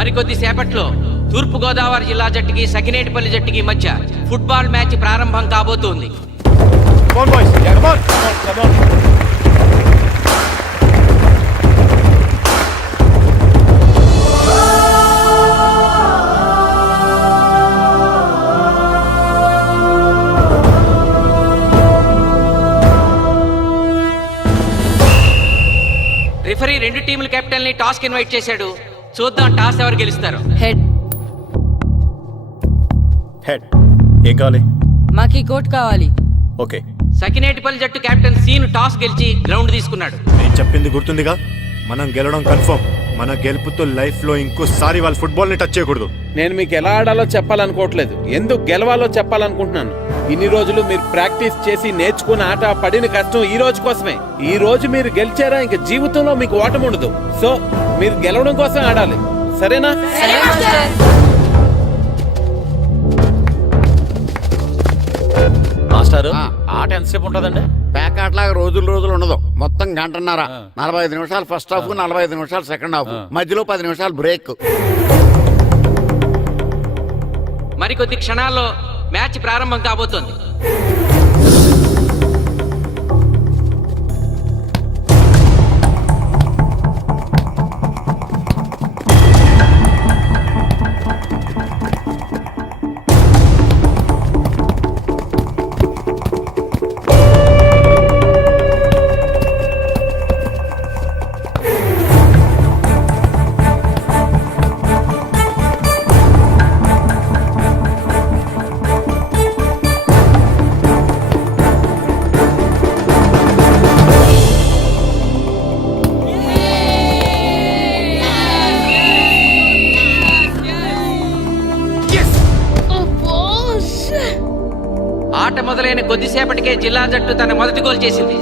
మరికొద్ది సేపట్లో తూర్పుగోదావరి జిల్లా జట్టుకి సకినేటిపల్లి జట్టుకి మధ్య ఫుట్బాల్ మ్యాచ్ ప్రారంభం కాబోతోంది. రిఫరీ రెండు టీముల కెప్టెన్ ని టాస్ కి ఇన్వైట్ చేశాడు. చూద్దాం టాస్ ఎవరు గెలుస్తారు. హెడ్. హెడ్. ఏం కావాలి? మాకి కోట్ కావాలి. ఓకే. సకినేటిపల్లి జట్టు కెప్టెన్ సీను టాస్ గెలిచి గ్రౌండ్ తీసుకున్నాడు. నేను చెప్పింది గుర్తుందిగా, మనం గెలవడం కన్ఫర్మ్. మన గెలుపుతో లైఫ్ లో ఇంకోసారి వాళ్ళ ఫుట్బాల్ ని టచ్ చేయకూడదు. నేను మీకు ఎలా ఆడాలో చెప్పాలనుకోవట్లేదు, ఎందుకు గెలవాలో చెప్పాలనుకుంటున్నాను. ఇన్ని రోజులు మీరు ప్రాక్టీస్ చేసి నేర్చుకున్న ఆట పడిన కష్టం ఈ రోజు కోసమే. ఈ రోజు మీరు గెలిచారా ఇంక జీవితంలో మీకు ఓటమి ఉండదు. సో మీరు గెలవడం కోసం ఆడాలి, సరేనా? మాస్టారు, ఆట ఎంతసేపు ఉంటుందండి? పేకాట్లాగా రోజులు ఉండదు. మొత్తం గంటన్నర. 45 నిమిషాలు ఫస్ట్ హాఫ్, 45 నిమిషాలు సెకండ్ హాఫ్, మధ్యలో 10 నిమిషాలు బ్రేక్. మరికొద్ది క్షణాల్లో మ్యాచ్ ప్రారంభం కాబోతోంది. ఆట మొదలైన కొద్దిసేపటికే జిల్లా జట్టు తన మొదటి గోల్ చేసింది.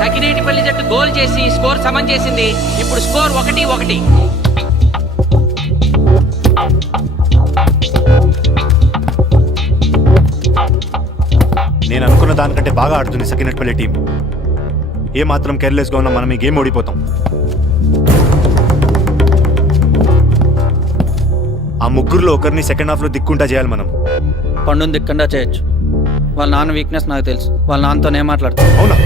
సకినేటిపల్లి జట్టు గోల్ చేసి స్కోర్ సమం చేసింది. ఇప్పుడు స్కోర్ 1-1. నేను అనుకున్న దానికంటే బాగా ఆడుతుంది సకినేటిపల్లి టీం. ఏ మాత్రం కేర్లెస్ గా ఉన్నా మనం ఈ గేమ్ ఓడిపోతాం. ఆ ముగ్గురులో ఒకరిని సెకండ్ హాఫ్ లో దిక్కుంటా చేయాలి మనం. పండుని దిక్కుండా చేయొచ్చు. వాళ్ళ నాన్న వీక్నెస్ నాకు తెలుసు. వాళ్ళ నాన్నతోనే మాట్లాడతాను. అవునా?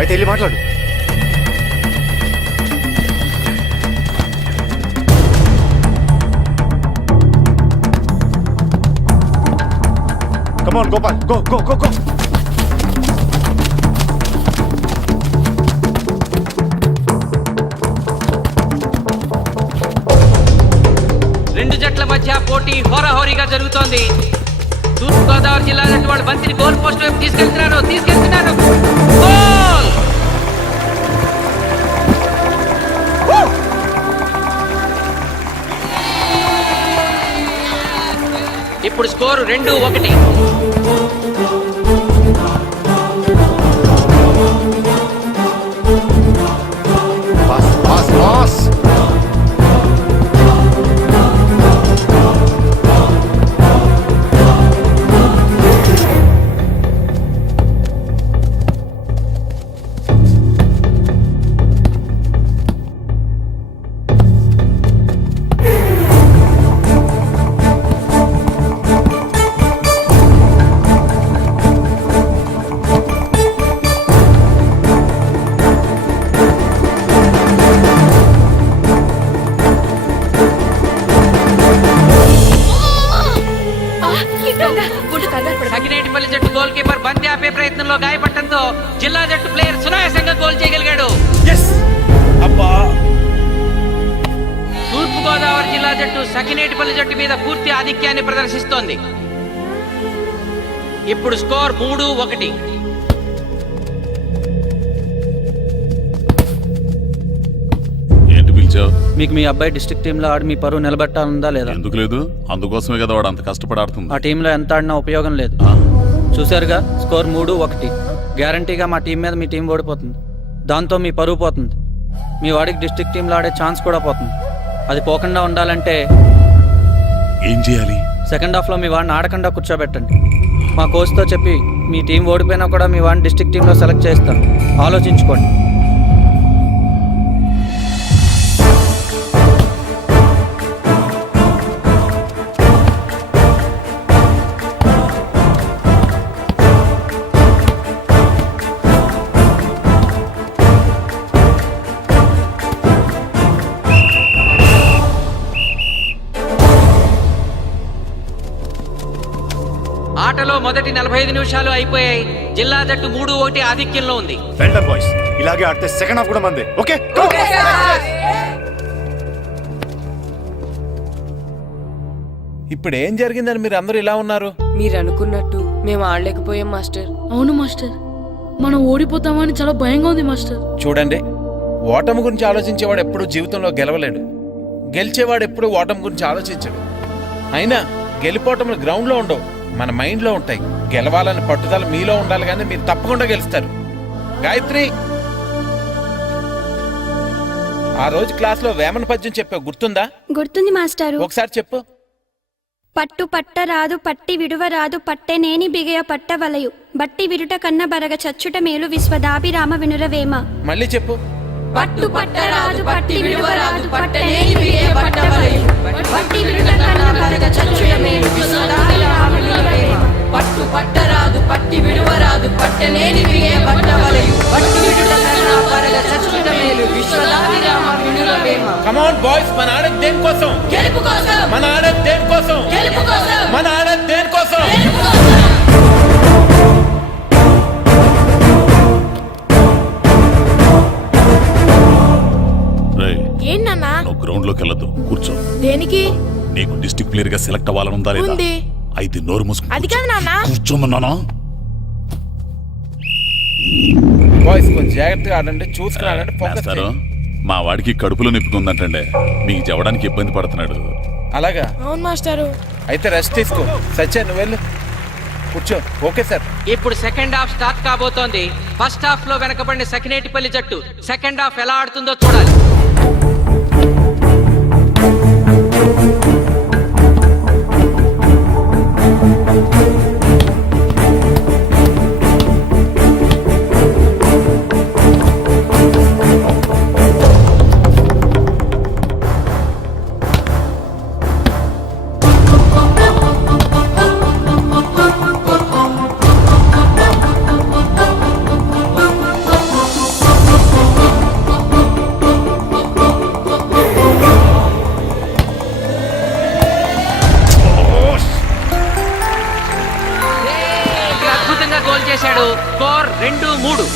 అయితే వెళ్ళి మాట్లాడు. Come on, Gopal. Go. రెండు జట్ల మధ్య పోటీ హోరాహోరీగా జరుగుతోంది. తూర్పుగోదావరి జిల్లా జట్టు వాళ్ళు బంతిని గోల్ పోస్ట్ వైపు తీసుకెళ్తున్నారు. గోల్! ఇప్పుడు స్కోరు 2-1. Pass. సకినేటిపల్లి జట్టు గోల్ కీపర్ బంతి ఆపే ప్రయత్నంలో గాయపడటంతో జిల్లా జట్టు ప్లేయర్ సునాయాసంగా గోల్ చేయగలిగాడు. తూర్పుగోదావరి జిల్లా జట్టు సకినేటిపల్లి జట్టు మీద పూర్తి ఆధిక్యాన్ని ప్రదర్శిస్తోంది. ఇప్పుడు స్కోర్ 3-1. ఏంటి పిలిచావు? మీకు మీ అబ్బాయి డిస్ట్రిక్ట్ టీంలో ఆడి మీ పరువు నిలబెట్టాలందా లేదా? ఎందుకు లేదు? అందుకోసమే కదా వాడు అంత కష్టపడి ఆడుతుంది. ఆ టీంలో ఎంత ఆడినా ఉపయోగం లేదు. చూశారుగా, స్కోర్ 3-1. గ్యారంటీగా మా టీం మీద మీ టీం ఓడిపోతుంది. దాంతో మీ పరువు పోతుంది. మీ వాడికి డిస్ట్రిక్ట్ టీంలో ఆడే ఛాన్స్ కూడా పోతుంది. అది పోకుండా ఉండాలంటే ఏం చేయాలి? సెకండ్ హాఫ్లో మీ వాడిని ఆడకుండా కూర్చోబెట్టండి. మా కోచ్తో చెప్పి మీ టీం ఓడిపోయినా కూడా మీ వాడిని డిస్ట్రిక్ట్ టీంలో సెలెక్ట్ చేస్తాను. ఆలోచించుకోండి. ఆటలో మొదటి 45 నిమిషాలు అయిపోయాయి. జిల్లా జట్టు 3-1 ఆధిక్యంలో ఉంది. వెల్డన్ బాయ్స్, ఇలాగే ఆడితే సెకండ్ హాఫ్ కూడా మందే. ఓకే, ఇప్పుడు ఏం జరిగిందని మీరు అందరూ ఇలా ఉన్నారు? మీరు అనుకున్నట్టు మేము ఆడలేకపోయాం మాస్టర్. అవును మాస్టర్, మనం ఓడిపోతామని చాలా భయంగా ఉంది మాస్టర్. చూడండి, ఓటమి గురించి ఆలోచించేవాడు ఎప్పుడు జీవితంలో గెలవలేడు. గెలిచేవాడు ఎప్పుడు ఓటమి గురించి ఆలోచించడు. అయినా గెలిపోవటంలో గ్రౌండ్లో ఉండవు, మన మైండ్లో ఉంటాయి. గెలవాలని పట్టుదల మీలో ఉండాలి, కానీ మీరు తప్పకుండా గెలుస్తారు. గాయత్రి, ఆ రోజు క్లాస్లో వేమన పద్యం చెప్పావు, గుర్తుందా? గుర్తుంది మాస్టారు. ఒకసారి చెప్పు. పట్టు పట్టరాదు పట్టి విడువరాదు పట్టెనేని బిగయ పట్టవలయు బట్టి విరుట కన్న బరగ చచ్చుట మేలు విశ్వదాభిరామ వినురవేమ. మళ్ళీ చెప్పు. పట్టు పట్టరాదు పట్టి విడువరాదు పట్టనేని బిగే పట్టవలయు బట్టి విరుట కన్న బరగ చచ్చుట మేలు విశ్వదాభిరామ వినురవేమ. పట్టు పట్టరాదు పట్టి విడువరాదు పట్టనేని బిగే పట్టవలయు బట్టి విరుట కన్న బరగ చచ్చుట మేలు విశ్వదాభిరామ వినురవేమ. కమ్ ఆన్ బాయ్స్, మన ఆడేది దేనికోసం? గెలుపు కోసం. మన ఆడేది దేనికోసం? గెలుపు కోసం. మన ఆడేది దేనికోసం? గెలుపు కోసం. ఏంటన్నా? నువ్వు గ్రౌండ్ లోకి వెళ్ళదు, కూర్చో. దేనికి? నీకు డిస్ట్రిక్ట్ ప్లేయర్ గా సెలెక్ట్ అవ్వాలనుందా లేదా? ఉంది. అయితే నోరు మూసుకుని అది కాదు నాన్న. కూర్చోమన్నానా? బాయ్స్ కొంచెం జాగ్రత్తగా ఆడండి, చూసుకుని ఆడండి, ఫోకస్ మాస్టారు, చేయండి. మా వాడికి కడుపులో నొప్పి ఉందంటండి. మీకు చెప్పడానికి ఇబ్బంది పడుతున్నాడు. అలాగా? అవును మాస్టారు. అయితే రెస్ట్ తీసుకో. సత్య, నువ్వు వెళ్ళు, కూర్చో. Okay sir. ఇప్పుడు సెకండ్ హాఫ్ స్టార్ట్ కాబోతోంది. ఫస్ట్ హాఫ్ లో వెనకబడిన సకినేటిపల్లి జట్టు సెకండ్ హాఫ్ ఎలా ఆడుతుందో చూడాలి. అద్భుతంగా గోల్ చేశాడు. Score 2-3.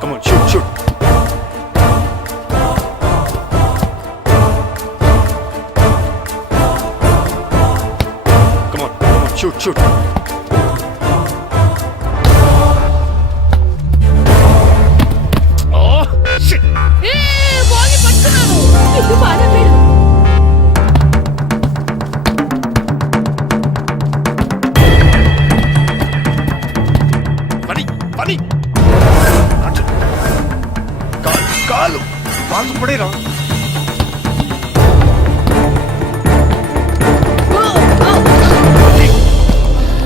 Come on, shoot. Come on, shoot. Oh, shit. ఇది బాధపడు. పని కాలు పడేరా.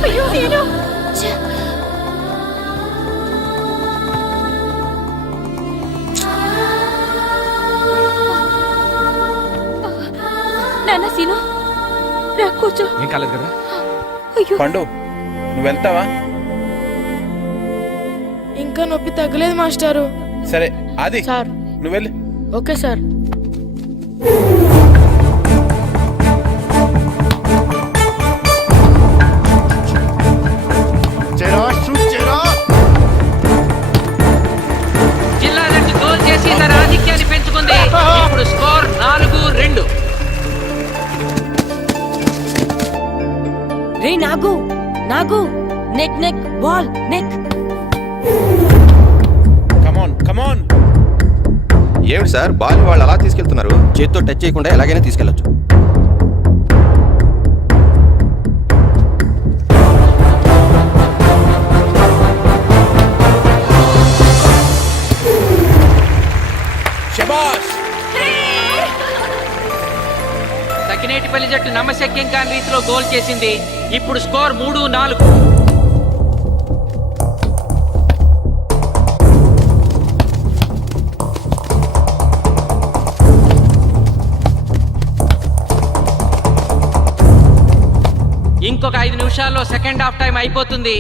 అయ్యో నేను నాన్న సీను రా కూర్చో. ఏం కాలేదు కదా? అయ్యో పండు, నువ్వు వెళ్తావా? ఇంకా నొప్పి తగ్గలేదు మాస్టారు. సరే, ఆది సార్. నువ్వు వెళ్ళు. Okay sir. shoot. జిల్లా జట్టు గోల్ చేసి తన ఆధిక్యాన్ని నాకు నెక్ నెక్ బాల్ నెక్. కమాన్ కమాన్. ఏమిటి సార్ బాల్ వాళ్ళు అలా తీసుకెళ్తున్నారు? చేతితో టచ్ చేయకుండా ఎలాగైనా తీసుకెళ్లొచ్చు. శబాష్. సకినేటిపల్లి జట్టు నమ్మశక్యం కాని రీతిలో గోల్ చేసింది. ఇప్పుడు స్కోర్ 3-4. ఇంకొక 5 నిమిషాల్లో సెకండ్ హాఫ్ టైం అయిపోతుంది.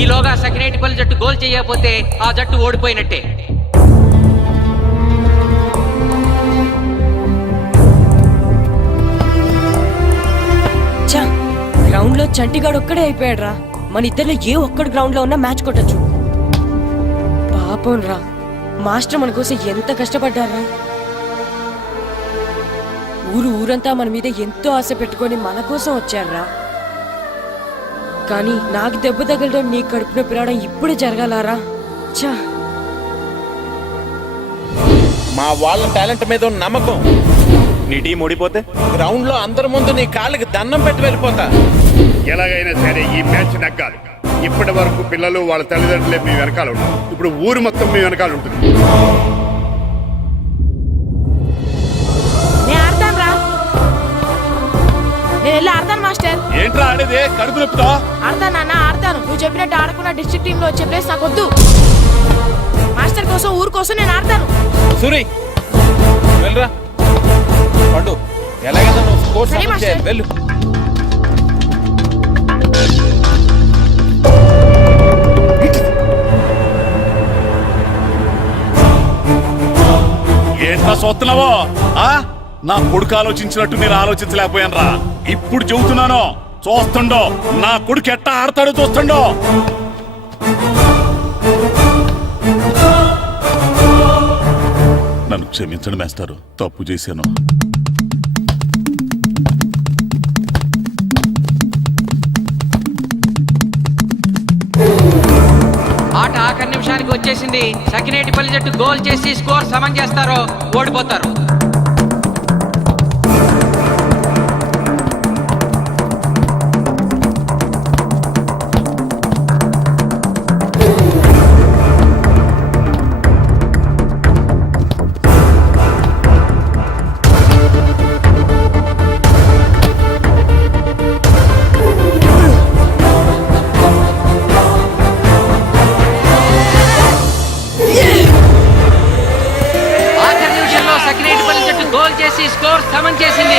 ఈలోగా సకినేటిపల్లి జట్టు గోల్ చేయకపోతే ఆ జట్టు ఓడిపోయినట్టే. గ్రౌండ్ లో చంటిగాడు ఒక్కడే అయిపోయాడు రా. మన ఇద్దరిలో ఏ ఒక్కడు గ్రౌండ్ లో ఉన్నా మ్యాచ్ కొట్టచ్చు. పాపం రా, మాస్టర్ మన కోసం ఎంత కష్టపడ్డారా. ఊరంతా మన మీద ఎంతో ఆశ పెట్టుకొని మన కోసం వచ్చారా. కానీ నాకు దెబ్బ తగలడం, నీ కడుపున పిలవడం ఇప్పుడే జరగాలారా. చా, మా వాళ్ళ టాలెంట్ మీద ఉన్న నమ్మకం. నీ టీం ఓడిపోతే గ్రౌండ్ లో అందరి ముందు నీ కాళ్ళకి దండం పెట్టి వెళ్ళిపోతా. ఎలాగైనా సరే ఈ మ్యాచ్ నగ్గాలి. ఇప్పటి వరకు పిల్లలు వాళ్ళ తల్లిదండ్రులే మీ వెనకాల ఉంటారు. ఇప్పుడు ఊరు మొత్తం మీ వెనకాల ఉంటుంది. నేను వెళ్ళి ఆడతాను మాస్టర్. ఏంట్రా ఆడేది? కడుపు నొప్పుతా? ఆడతాను నాన్న, ఆడతాను. నువ్వు చెప్పినట్టు ఆడుకున్న డిస్ట్రిక్ట్ టీమ్ లో వచ్చే ప్లేస్ నాకు వద్దు. మాస్టర్ కోసం, ఊరు కోసం నేను ఆడతాను. సూరి వెళ్ళరా. పండు ఎలాగైనా నువ్వు స్కోర్ సరే సమన్ మాస్టర్. చేయాలి. వెళ్ళు. ఏంట్రా చూస్తున్నావో? నా కొడుకు ఆలోచించినట్టు నేను ఆలోచించలేకపోయాను రా. ఇప్పుడు చెబుతున్నాను, చూస్తుండో నా కొడుకు ఎట్టా ఆడతాడో చూస్తుండో. నన్ను క్షమించండి మేస్తారు, తప్పు చేశాను. ఆట ఆఖరి నిమిషానికి వచ్చేసింది. సకినేటిపల్లి జట్టు గోల్ చేసి స్కోర్ సమం చేస్తారో ఓడిపోతారు. గోల్ చేసి స్కోర్ సమన్ చేసింది.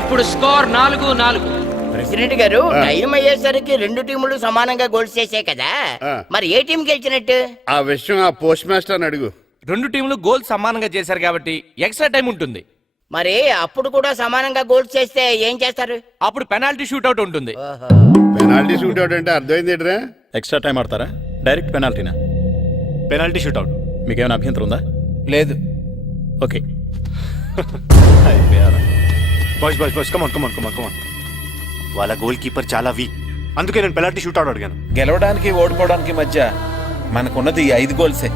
ఇప్పుడు స్కోర్ 4-4. ప్రెసిడెంట్ గారు, టైం అయ్యేసరికి రెండు టీములు సమానంగా గోల్స్ చేసే కదా, మరి ఏ టీం గెలిచినట్టు? ఆ విషయం ఆ పోస్ట్ మాస్టర్ అడుగు. రెండు టీంలు గోల్ సమానంగా చేశారు కాబట్టి ఎక్స్ట్రా టైం ఉంటుంది. మరి అప్పుడు కూడా సమానంగా గోల్స్ చేస్తే ఏం చేస్తారు? అప్పుడు పెనాల్టీ షూట్అవుట్ ఉంటుంది. పెనాల్టీ షూట్ అవుట్ అంటే అర్థమైంది ఏంట్రా? ఎక్స్ట్రా టైం ఆడతారా, డైరెక్ట్ పెనాల్టీనా? Penalty shootout. మీకేమైనా అభ్యంతరం ఉందా? లేదు. ఓకే. Boys come on. వాళ్ళ గోల్ కీపర్ చాలా వీక్, అందుకే నేను పెనాల్టీ షూట్అవుట్ అడిగాను. గెలవడానికి ఓడిపోవడానికి మధ్య మనకున్నది ఈ 5 గోల్సే.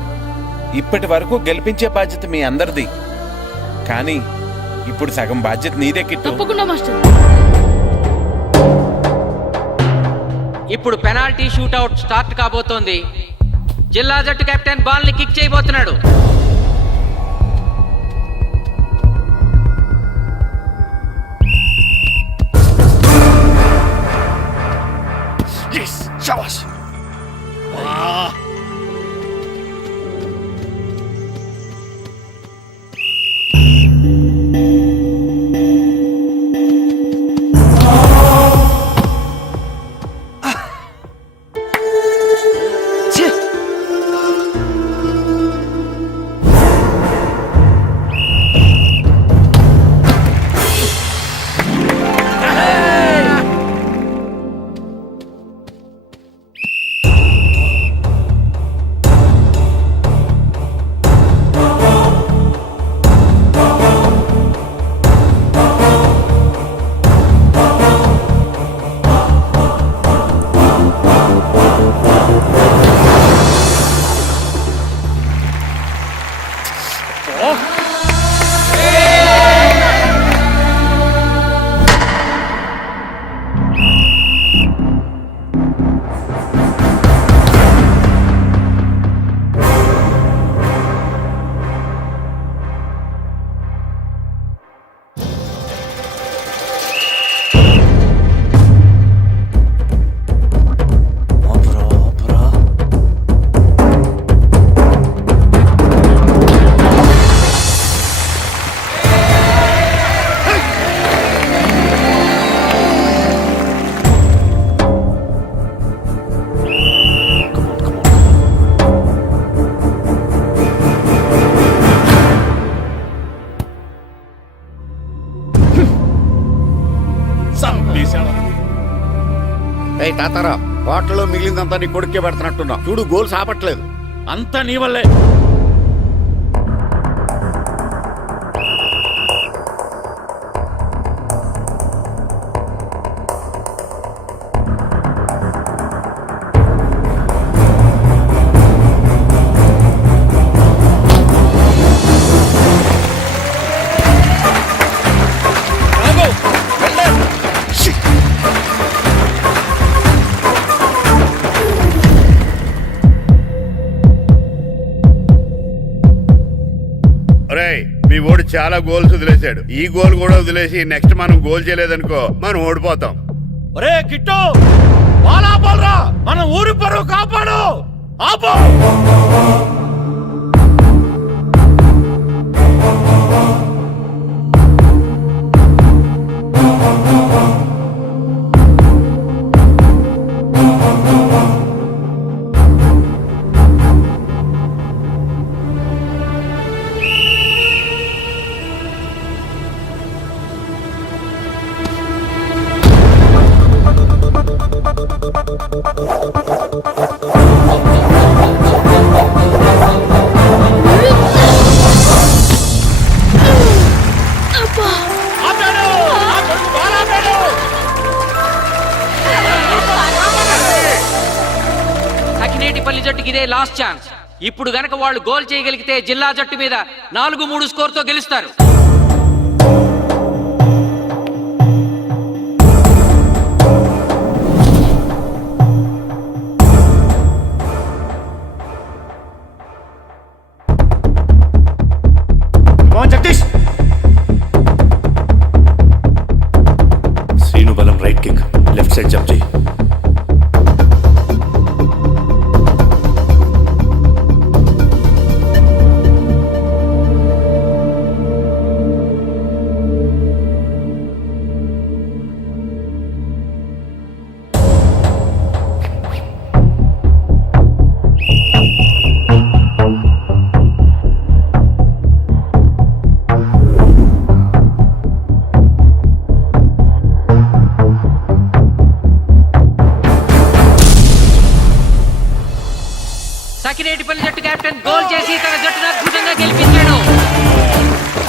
ఇప్పటి వరకు గెలిపించే బాధ్యత మీ అందరిది. కానీ ఇప్పుడు సగం బాధ్యత నీదే కిట్టు. తప్పకుండా మాస్టర్. ఇప్పుడు పెనాల్టీ షూట్అవుట్ స్టార్ట్ కాబోతోంది. జిల్లా జట్టు కెప్టెన్ బాల్ ని కిక్ చేయబోతున్నాడు. తాతారా హోటల్లో మిగిలిందంతా నీ కొడుకే పెడుతున్నట్టున్నావు చూడు గోల్స్ ఆపట్లేదు. అంతా నీ వల్లే. మీ ఓడి చాలా గోల్స్ వదిలేశాడు. ఈ గోల్ కూడా వదిలేసి నెక్స్ట్ మనం గోల్ చేయలేదనుకో మనం ఓడిపోతాం. ఒరే కిట్టు బాల్ ఆపాలరా, మన ఊరి పరువు కాపాడు. ఆపో. సకినేటిపల్లి జట్టుకి ఇదే లాస్ట్ ఛాన్స్. ఇప్పుడు గనక వాళ్ళు గోల్ చేయగలిగితే జిల్లా జట్టు మీద 4-3 స్కోర్తో గెలుస్తారు. జగదీష్, శ్రీను బలం right kick, left side jump చేయి. సకినేటిపల్లి జట్టు కెప్టెన్ గోల్ చేసి తన జట్టును అద్భుతంగా గెలిపించాడు.